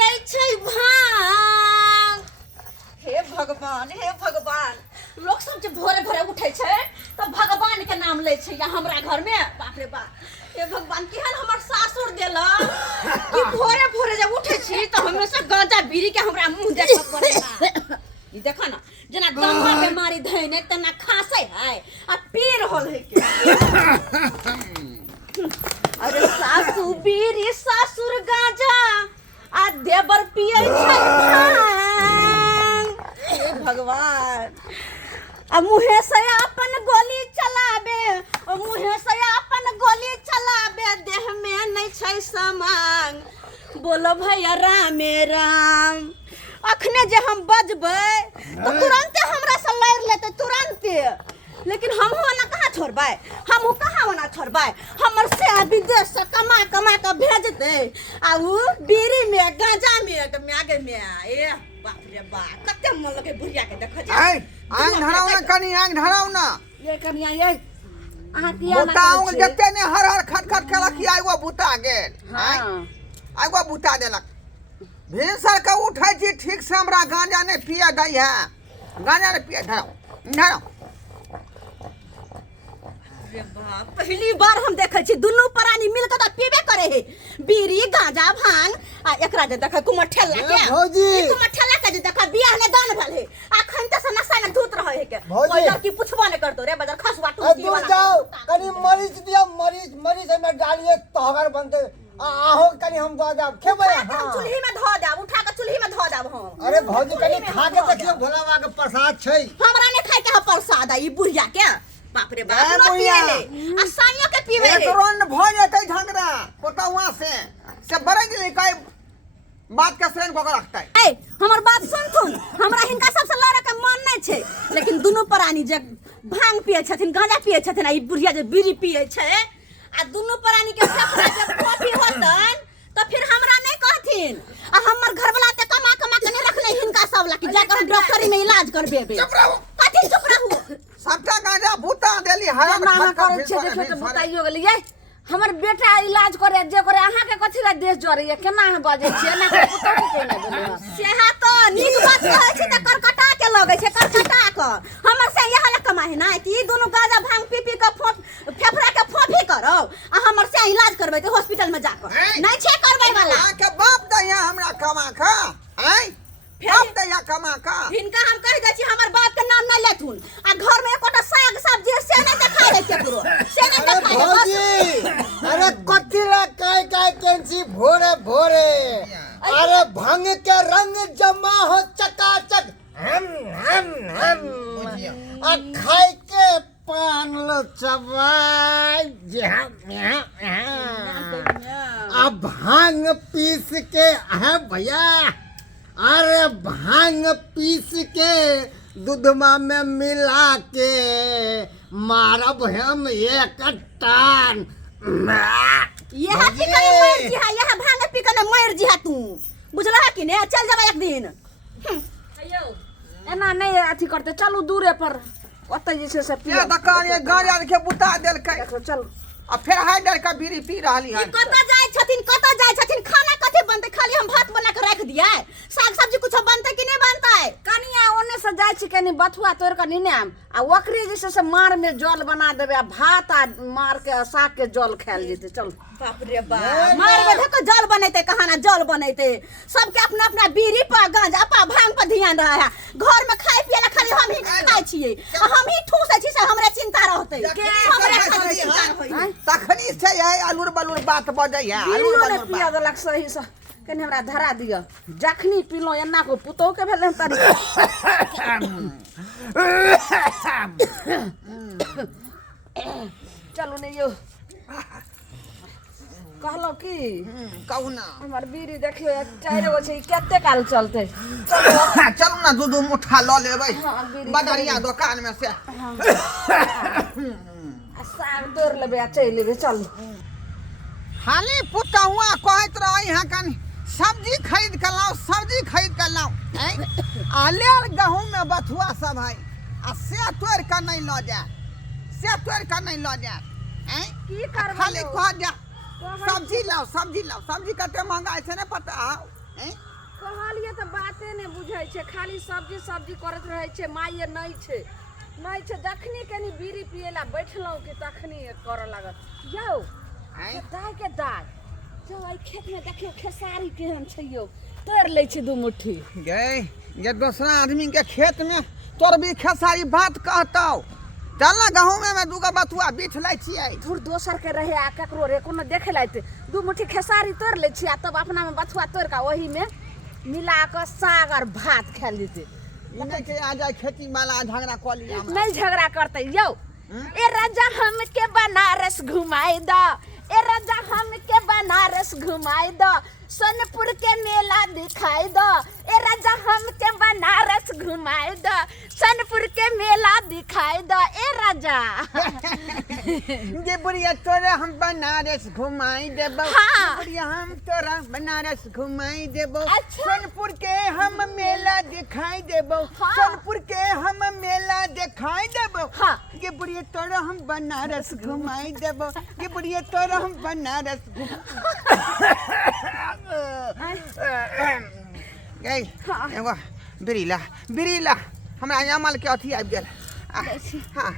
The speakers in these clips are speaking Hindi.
पियै छै भांग। हे भगवान लोग सब जे भोरे भोरे उठे छै तो भगवान के नाम ले छै या हमरा घर में बाप रे बाप। हे भगवान केहन हमर सासुर देला कि भोरे भोरे जब उठे छी तो हमेशा गांजा बीड़ी के हमरा मुंह देखा पड़ेला। ई देखा ना जना दमा बीमारी धइने तना खासे है आ पी रहल है के। अरे सासु बीड़ी सासुर गांजा आ देवर पियै छै भांग। हे भगवान आ मुहे से अपन गोली चलाबे देह में नहीं छै समांग। बोलो भैया रामे राम। अखने जे हम बजबै तो तुरंते हमरा से लड़ लेते तुरंते। लेकिन हम ना कहाँ छोड़बै हमर से विदेश से कमा के भेजते आ उ बीड़ी में गांजा में तो मागे में ए बाप रे बाप कते मन लगे बुढ़िया के देख जा। आइ धराउ ना कनी आइ धराउ ना ये कनिया ये अहाँ किया ना बताऊ जते ने हर खट केला कि आइगो बुता गेल। हां आइगो बुता देलक। भिनसर के उठै छी ठीक से हमरा गांजा ने पिए दै है गांजा ने पिए धराउ। अरे बाप पहली बार हम देखे छी दुनू प्राणी मिलके त पीबे करे है बीड़ी गांजा भांग आ एकरा जे देखे कुमर ठेला के भौजी कुमर ठेला के जे देखे बियाह ने दान भेल है अखन त से नशा में धूत रहे है के कोई लड़की पुछबो ने करतो रे बदर खसवा टूट दूर जाओ कनी मरीच दिया मरीच में डालिए तहगर बनते आहो कनी हम दो जाब खेबै। हां चूल्ही में धो देब उठा के चूल्ही में धो देब हम। अरे भौजी कनी खा के देखियो भोला बाबा के प्रसाद छै हमरा ने खाए के प्रसाद ई बुढ़िया के बाप रे बाप नो पिए ले आ साइयो के पीवे रे तुरंत भ जेतै झगड़ा पोतवा से बड़े गेलै काई बात के श्रेण पकड़ रखतै। ए हमर बात सुन हमरा हिनका सबसे लड़े के मन नै छै लेकिन दुनू प्राणी जे भांग पिए छथिन गांजा पिए छथिन आ ई बुढ़िया जे बीड़ी पिए छै आ दुनू प्राणी के फेफड़ा जब कॉफी होतन तो फिर हमरा नै कहथिन आ हमर घरवाला ते कमा के नै रखले हिनका सब ला कि जाकर हम डॉक्टरी में इलाज करबेबे। चुप रहू कथि चुप रहू सबटा गांजा भूता देली हरा ना करे छे जे फेट बताइयो गेलै ये हमर बेटा इलाज करे जे करे अहाँ के कथि ला देश जरे ये केना अहाँ बाजै छियै ना पुतो के नै देले सेहा तो नीक बात कहै छी त करकटा के लगै छै करकटा के हमर से यह ला कमाई ना कि दोनों गांजा भांग पी के फेफड़ा के फोफी करो आ हमर से इलाज करबै त हॉस्पिटल में जाकर नै छै करबै वाला के बाप दैया हमरा कमा खा आइ बाप दैया कमा का हिनका हम कह दै छी हमर बाप के नाम नै लेथुन आ घर में एकोटा साग सब्जी से नै देखाय दै केकरो से नै देखाय भौजी अरे कथि ला काय कैंची भोरे अरे भांग के रंग जमा हो चकाचक हम आ खाए के पान लो चबाई आ भांग पीस के है भैया अरे भांग पीस के दूधमा में मिला के मारब हम एक टान यह पी के मर जी है यह भांग पी के मर जी है तू बुझला है कि ने चल जाबे एक दिन अयो एना नै अथि करते चलू दूरे पर ओतै जे छै से पिया दुकान ये गांजा के बुता देलकै चल आ फिर हाय डर का बीड़ी पी रहली है कतऽ जाय छथिन खाना कथि बनतै खाली हम भात बना के रख दियै साग सब्जी कुछ बनतै कि नै बनतै कनिया ओने से जाय छी कनी बथुआ तोड़ के निनेम आ ओकरे जे से मार में जल बना देबे आ भात आ मार के साग के जल खायल जेते चल बाप रे बाप मार में देखो जल बनैते कहाँ ना जल बनैते सबके अपना अपना बीड़ी पर गांजा पर भांग पर ध्यान रहा है घर में खाए पिए ला खाली हम ही खाइ छियै हम ही ठूसै छी से हमरे चिंता रहतै हमरे खाली चिंता होई तखनी से है आलूर बलूर बात बजै है आलूर ने बलूर पिया देलक सही से कनी हमरा धरा दियो जखनी पीलो एना को पुतो के भेले तारी चलू ने यो कहलो की कहू ना हमर बीड़ी देखियो 4 गो छै कते काल चलते चलू ना दू मुठ्ठा ल लेबै हाँ, बीड़ी बदरिया दुकान में से साग तोड़ लेबे आ चल लेबे चल खाली पुतहुआ कहत रही है कनी सब्जी खरीद के लाओ आले गहूम में बथुआ सब है आ से तोड़ के नहीं ल जा की करबो खाली कह जा सब्जी लाओ सब्जी कते महंगा है से नहीं पता है कहलिए तो बाते नहीं बुझै छै, खाली सब्जी सब्जी करत रहै छै। माये नहीं छै जखनी कनी बीड़ी पिएला बैठलौ कि तखनी करऽ लागत। यौ दाय के दाय जो आई खेत में देखियो खेसारी केहन छै यौ, तोड़ लै छै 2 मुट्ठी। ये दूसरा आदमी के खेत में तोर भी खेसारी बात कहतौ। चल ना गहूं में 2 गो बथुआ बीठ लै छियै। धुर दोसर के रहे आ ककरो रे कोनो देखे लायते 2 मुट्ठी खेसारी तोड़ लै छी आ तब अपना में बथुआ तोड़ के वही में मिला के साग और भात खा लेते। इने के आ जाए खेती वाला झगड़ा क लिया हमरा। नहीं झगड़ा करते यौ। ए राजा हम के बनारस घुमाई द, ए राजा हम के बनारस घुमाई द, सोनपुर के मेला दिखाई द। ए राजा हम के बनारस घुमाई द, सोनपुर के मेला दिखाई द। ए राजा ये बुढ़िया तोरा हम बनारस घुमाई देबो। हाँ। बुढ़िया हम तोरा बनारस घुमाई देबो। अच्छा। सोनपुर के हम मेला दिखाई देबो। हाँ। सोनपुर के हम मेला दिखाई देबो। हाँ। ये बुढ़िया तोरा हम बनारस घुमाई देबो। ये बुढ़िया तोरा हम बनारस गई। हाँ। एगो बिरीला हमरा अमल के अथी आबि गेल। हाँ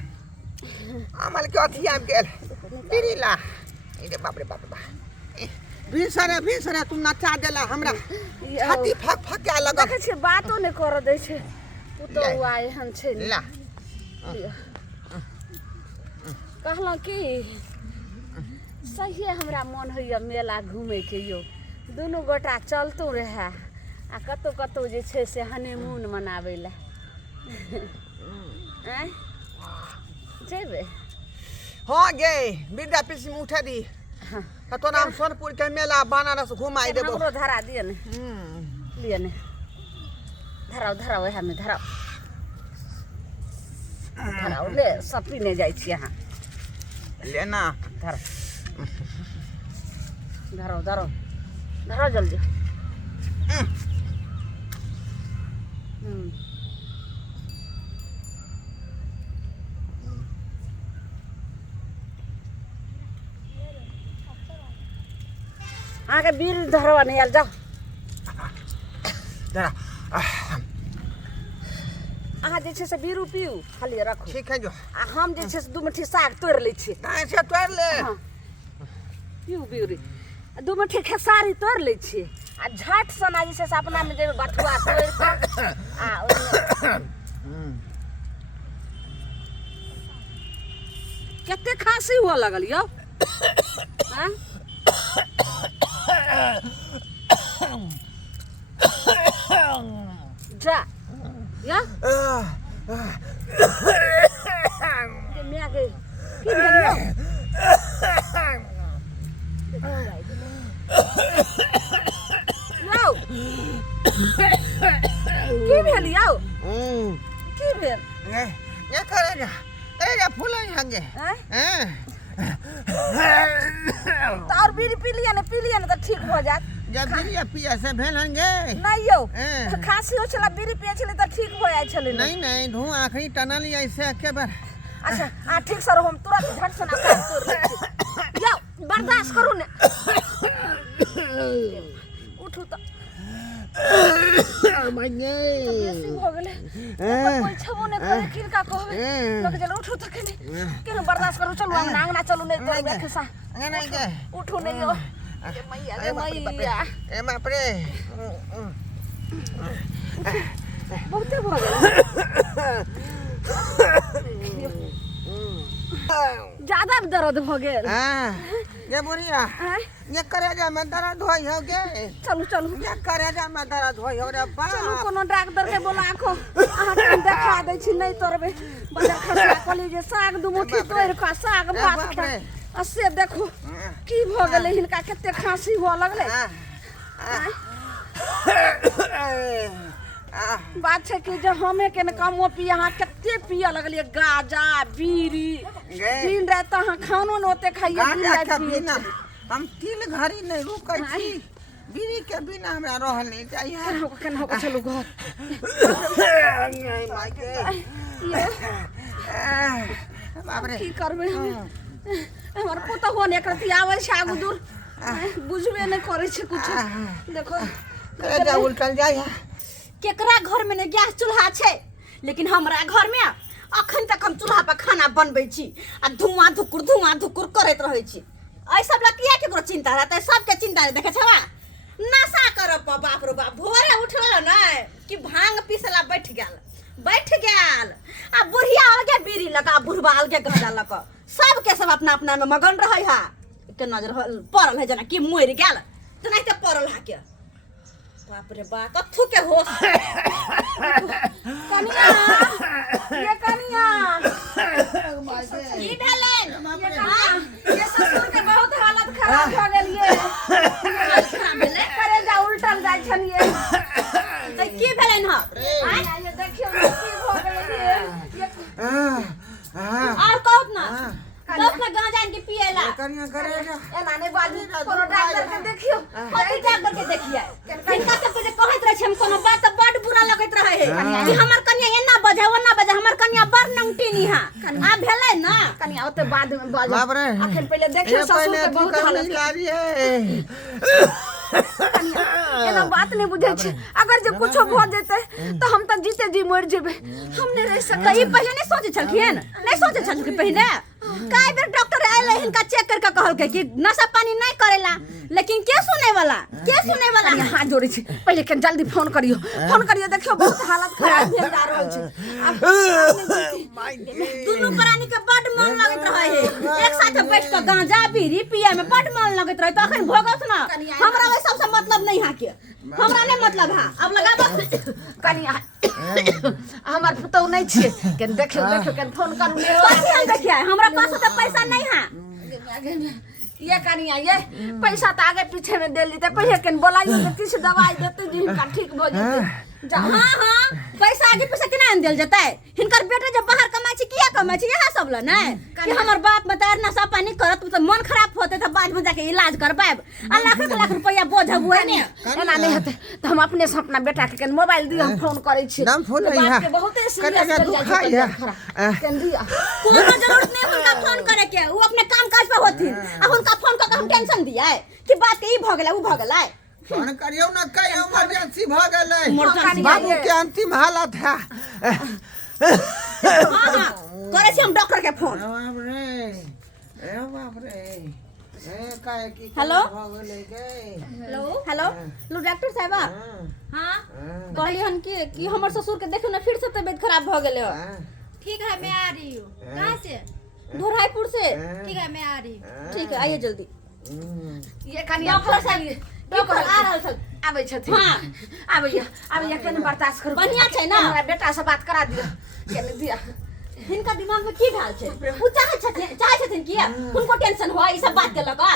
अमल के अथी आबि गेल बिरीला। रे बाप रे बाप भीसरे तू नचा देला हमरा छाती फक के लगा। देखे छै बातो नहीं कर दै छै पुतो आए हन छै ला कहलौं कि सही हमरा मन होइए मेला घूमे के यौ। दुनू गोटा चलतौ रहे आ कतौ जे छै से हनीमून मनाबै ला। जेबे हाँ गे विद्यापीठ में उठा दी तो नाम सोनपुर के मेला बनारस घुमाई देबो। हमरो धरा दिए ने लिए ने धराओ वह में धराओ ले सब पीने जाइ छी अहाँ लेना धराओ जल्दी। आगे बीर धरवा नहीं आल जाओ। जरा अहाँ जे छै से बीरू पीऊ खाली रखू। ठीक है जो आ हम जे छै से 2 मुट्ठी साग तोड़ लै छी। नहीं से तोड़ ले। हाँ। पीऊ बीरी 2 मुट्ठी खेसारी तोड़ लै छी आ झट सना जे छै से अपना में जे बथुआ तोड़ के आ ओइमे केते खांसी हुआ लगल यौ। हां जा या के मिया के की भेल यौ। यौ की भेल यौ की भेल ये करे जा फूल हंगे हैं तो और बीड़ी पी लिया ना तो ठीक हो जात। जब बीड़ी पिया से भेल हंगे नहीं यौ खांसी हो छला बीड़ी पिए छले तो ठीक हो जाय छले। नहीं धुआं आखरी टनल ऐसे के बार। अच्छा हां ठीक सर हम तुरंत झट से ना तोड़ लै छी। यौ बर्दाश्त करू ने उठू तो मने बेसी हो गेले कोई छबो ने करे किनका कहबे लग जल उठू तो केन बर्दाश्त करू। चलू अंगना चलू नहीं तो देखे सा नहीं के उठू नहीं यो मैया ए बाप रे बहुते भ गेल ज्यादा दर्द भ गेल। ये बुढ़िया ये करेजा में दर्द होई हो गे। चलू ये करेजा में दर्द होई हो रे बा। चलू कोनो डॉक्टर के बोला आखो अहाँ के देखा दै छी नहीं तोरबे बजा खसा कहली जे साग 2 मुट्ठी तोड़ के साग भात खा आ से देखो की भ गेलै हिनका कते खांसी हुआ लगले। बात छै कि जे हमे के न कमो पी अहाँ कते पिए लगलिए गाजा बीड़ी दिन रात अहाँ खानो न ओते खाइए दिन रात बिना हम तिल घड़ी नहीं रुकै छी। बीड़ी के बिना हमरा रहल नहीं चाहिए। केना हो चलू घर माय के बाप रे की करबे हमर पुतहु ने करती आवे छै आगू दूर बुझबे नहीं करे छै कुछ। देखो करेजा उल्टल जाय केकरा घर में ने गैस चूल्हा छै, लेकिन हमरा घर में अखन तक हम चूल्हा पर खाना बनबै छी आ धुआं धुकुर करैत रहै छी। एहि सब ला किया केकरो चिंता रहतै, सबके चिंता देखे छवा। नशा करब बाप रे बाप, भोरे उठल नै कि भांग पीसला बैठ गेल आ बुढ़िया अलगे बीड़ी लगा, बुढ़वा अलगे गांजा लगा, सबके सब अपना अपना में मगन रहै हा। के नजर पड़ल है जना कि मरि गेल तेनाहिते पड़ल हा के। बाप रे बाप, कथु के होश कनिया, ये कनिया की भेलै? ये ससुर के बहुत हालत खराब भ गेल ये। खराब भेलै, करेजा उल्टल जाइ छनिए। त की भेलै न? ये देखियो न की भ गेलै ये। और कहत ना लोग के गांजा इनके पिएला कनिया करेजा एना ने बाजू, कोनो डॉक्टर के देखियो, कथि डॉक्टर के देखिए। इनका सब के कहत रहे छै हम कोनो बात त बड बुरा लगत रहे है कि हमर कनिया एना बजा ओना बजा, हमर कनिया बड़ नंगटीनी हा। आ भेलै ना कनिया ओते बाद में बाज। बाप रे, अखन पहले देखियो ससुर के बहुत हालत लारी है। एना बात नहीं बुझे छै, अगर जे कुछो भ जेते तो हम त जीते जी मर जेबे, हम नहीं रह सकते। ई पहले नहीं सोचे छलखिन, नहीं सोचे छलखिन पहले। कई बेर डॉक्टर आइले हिनका चेक करके कहलकै कि नशा पानी नहीं करेला, लेकिन के सुने वाला हाथ जोड़े छै, पहले के जल्दी फोन करियो देखियो बहुत हालत खराब भेल जा रहल छै। दुनू प्राणी के बड मन लगत रहे है, एक साथ बैठ के गांजा बीड़ी पिए में बड मन लगत रहे। तो अखन भोगत ना, हमरा वे सबसे मतलब नहीं है के, हमरा नहीं मतलब है। अब लगाबो कनिया हमर पुतौ नहीं छै, के देखियो के फोन करू। कथि हम देखिए, हमरा पास तो पैसा नहीं है। ये कनिया ये पैसा तो आगे पीछे में दे ली, पहले के बोलाइयो जे किछ दवाई देते जे हिनका ठीक भ जेते। हाँ पैसा आगे पीछे केना देल जेतै? हिनकर बेटा जब बाहर कमाई छै किया कमाई छै? यहाँ सब ला नहीं कि हमर बाप बतार नशा पानी करत तो मन खराब होते त बाद में जाके इलाज करबाब आ लाख रुपया बोझ हुए ने। एना नहीं हेते त हम अपने से अपना बेटा के मोबाइल दियो, हम फोन करे छी। नाम फोन है बात के बहुते सीरियस करेजा दुखाई है। केन दिया कोनो जरूरत नहीं उनका फोन करे के, वो अपने काम काज पे होथिन। आ उनका फोन क के हम टेंशन दियै कि बात के ई भ गेलै उ भ गेलै। फोन करियो ना, कई इमरजेंसी भ गेलै, इमरजेंसी बाबू के अंतिम हालत है। हां करे छी हम डॉक्टर के फोन। बाप रे ए काहे की हेलो? भ गेलै गे? हेलो लो डॉक्टर साहब। हां कहली हन कि हमर ससुर के देखियो ना फिर से तबीयत खराब भ गेलै। ठीक है मैं आ रही हूँ। कहाँ से? धोराईपुर से। ठीक है मैं आ रही हूँ। ठीक है आइए जल्दी। ये कनिया डॉक्टर साहब डॉक्टर आ रहल छल। आबै छथिन। हाँ आबैया केन बर्दाश्त करू। बढ़िया छै ना? हमरा बेटा से बात करा दियो, केन दिया। हिनका दिमाग में की ढाल छै? उ चाहे छथिन कि उनको टेंशन हो ई सब बात के लगा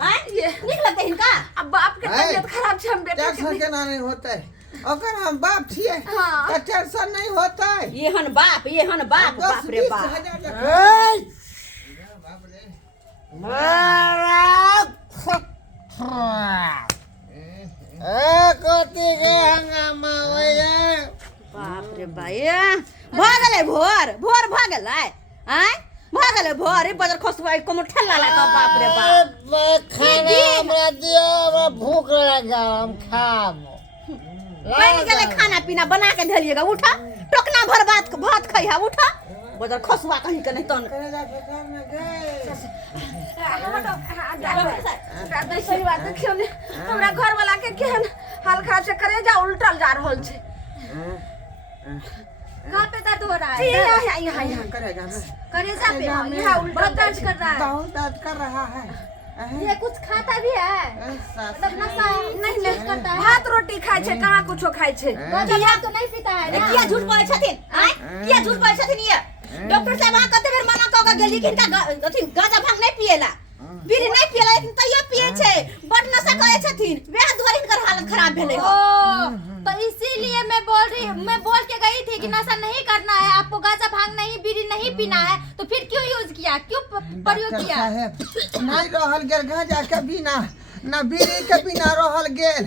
हैं? ये निक लगते हिनका। अब बाप के तबीयत खराब छै, हम बेटा टेंशन के केना नहीं होतै? ओकर हम बाप छियै हाँ। त टेंशन नहीं होतै। ये हन बाप बाप रे बाप। कथी के हंगामा होइए? बाप रे बाप भ गेलै भोर भ गेलै हैं? भ गेलै भोर ई बजर खसबै कोमो ठल्ला ला त बाप रे बाप। खाना हमरा दियो, हमरा भूख लगा, हम खाब। बन गेलै खाना पीना बना के धेलिएगा। उठा टोकना भर भात खइहा। उठा बजर खसवा कहीं के नहीं तन। सही बात देखियो ने, हमरा घर वाला के केहन हाल खराब से करेजा उल्टल जा रहल छै। कहाँ पे दर्द हो रहा है? यहाँ करेगा ना, करेजा पे यहाँ उल्टा दर्द कर रहा है। बहुत दर्द कर रहा है। ये कुछ खाता भी है? मतलब नशा नहीं करता है? भात रोटी खाय छै, कहाँ कुछो खाय छै। गांजा तो नहीं पीता है ना? किया झूठ बोले छथिन हैं? किया झूठ बोले छथिन? ये डॉक्टर साहब वहां कते बेर मना क के गेली कि इनका अथी गांजा भांग नहीं पिएला, बीड़ी नहीं पिएला, लेकिन तैयो पिए छै, बड नशा करे छथिन। वह द्वारा इनकर हालत खराब भेलै हो। तो इसीलिए मैं बोल के गई थी कि नशा नहीं करना है, आपको गांजा भांग नहीं बीड़ी नहीं पीना है, तो फिर क्यों यूज किया, क्यों प्रयोग किया? नहीं रहल गेल गांजा के बिना, ना बीड़ी के बिना रहल गेल,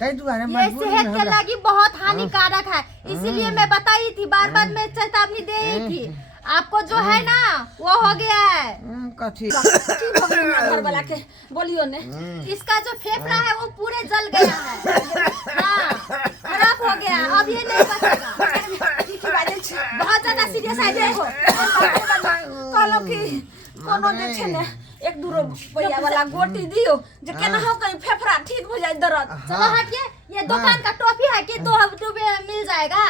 तै दुआरे ये मजबूरी सेहत में के हमरा। लगी बहुत हानिकारक है, इसीलिए मैं बताई थी, बार बार मैं चेतावनी दे ही थी। आपको जो है ना वो हो गया है। कथी की भगवान घर वाला के बोलियो ने। इसका जो फेफड़ा है वो पूरे जल गया है। हाँ, खराब हो गया, अब ये नहीं बचेगा। की बाजे छै बहुत ज्यादा सीरियस है, देखो। कहलो कि कोनो जे छै ने 1-2 रुपया वाला गोटी दियो जे केना हो कहीं फेफड़ा ठीक हो जाए दर्द। चलो हटिए, ये दुकान का टॉफी है कि 2 रुपये में मिल जाएगा?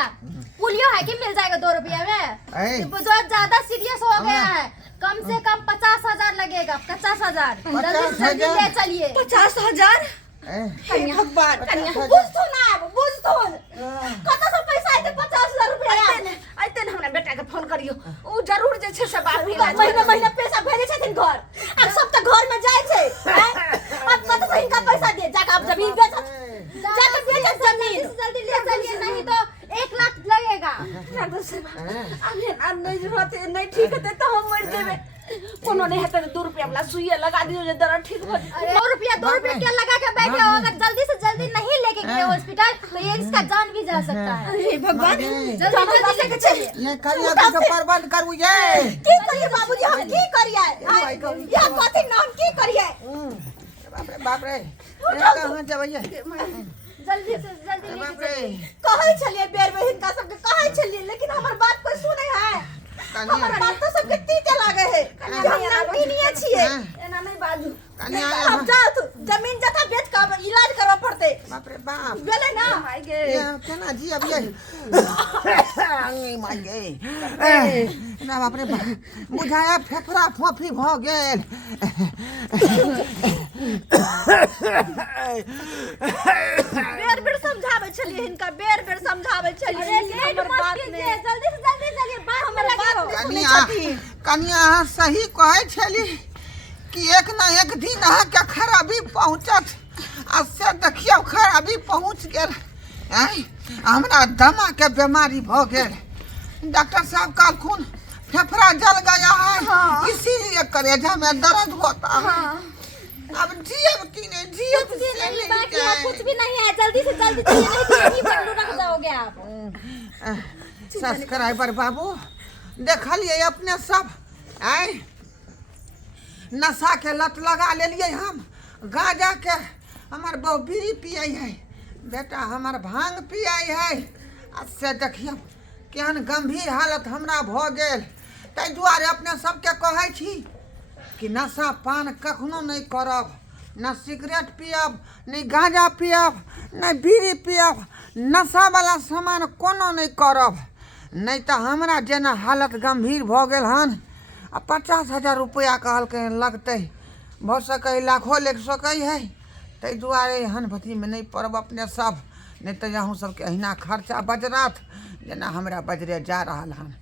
पुलियो है कि मिल जाएगा 2 रुपया में? ऐ। ये बहुत ज्यादा सीरियस हो गया है, कम से कम 50,000 लगेगा। 50,000 जल्दी से जल्दी ले चलिए। 50,000 ए, हे भगवान कन्या। बुझ तो ना बुझ तो कत से पैसा आते 50,000 रुपया आते ने हमरा बेटा के फोन करियो उ जरूर जे छै से बाप इलाज महीना महीना पैसा भेजे छथिन घर अब सब त घर में जाय छै अब कत से इनका पैसा दे जाके अब जमीन बेच जाके बेच जमीन जल्दी ले चलिए, नहीं तो 1 लाख लगेगा। अब नहीं रहते नहीं ठीक होते तो हम मर जेबे कोनो नहीं हेते 2 रुपया वाला सुइया लगा दियो जे दर्द ठीक हो जाए। 2 रुपया क्या लगा के बैठे हो? अगर जल्दी से जल्दी नहीं लेके गए हॉस्पिटल तो ये इसका जान भी जा सकता है। हे भगवान जल्दी जल्दी लेके चलिए। ये करिया के प्रबंध करू ये। की करिए बाबूजी हम की करिए या कथि नाम की करिए बाप रे कहाँ जबैया जल्दी से जल्दी बाप लेके रे चलिए। कहै छलिए बेर में हिनका सबके कहै छलिए लेकिन हमर बात कोई सुनै है। हमर बात तो सबके तीते लागे है जे हम नामकीनिए छिए एना नहीं बाजू कन्या अब जा तू जमीन जथा बेच के अब इलाज करवा पड़ते बाप रे बाप बेले ना माय गे ये केना जी अब ये अंगे माय गे ना बाप रे बुझाया फेफड़ा फोफी भ गेल। बेर बेर समझावे छलिए हिनका बेर बेर समझावे छलिए अरे लेकिन लेट हमर मत बात कीजिए, नहीं जल्दी से जल्दी चलिए, बात में हमर लगे बात हो। नहीं सुनै कन्या छथिन। कन्या अहाँ सही कहै छली कि एक ना एक दिन अहाँके खराबी पहुँचत आ से देखियौ खराबी पहुँच गेल। आँय हमरा दमा के बीमारी भ गेल। डॉक्टर साहब कहलखुन फेफड़ा जल गया है इसीलिए कलेजा में दर्द होता है। अब जियब कि नहीं जियब कुछ भी से नहीं बाकी है, जाए। कुछ भी नहीं है, जल्दी से जल्दी चलिए, नहीं तो यहीं बंडू रख जाओगे आप। सब्सक्राइबर बाबू देखलिए अपने सब आय नशा के लत लगा लेलिए हम। गांजा के हमार बहू बीड़ी पिए है, बेटा हमार भांग पिए है। आ से देखिए केहन गंभीर हालत हमरा भ गेल। ताहि दुआरे अपने सबके कहै छी कि नशा पान कखनो नहीं करब, न सिगरेट पियब, नहीं गांजा पियब, नहीं बीड़ी पियब, नशा वाला सामान कोनो नहीं करब। नहीं तो हमरा जेना हालत गंभीर भ गेल हन आ 50,000 रुपया कहलकै लगतै, भ सकै लाखो लग सकै है। ताहि दुआरे एहन भथी में नहीं पड़ब अपने सब, नहीं तो अहूँ सबके अहिना खर्चा बजरत जेना हमरा बजरे जा रहल हन।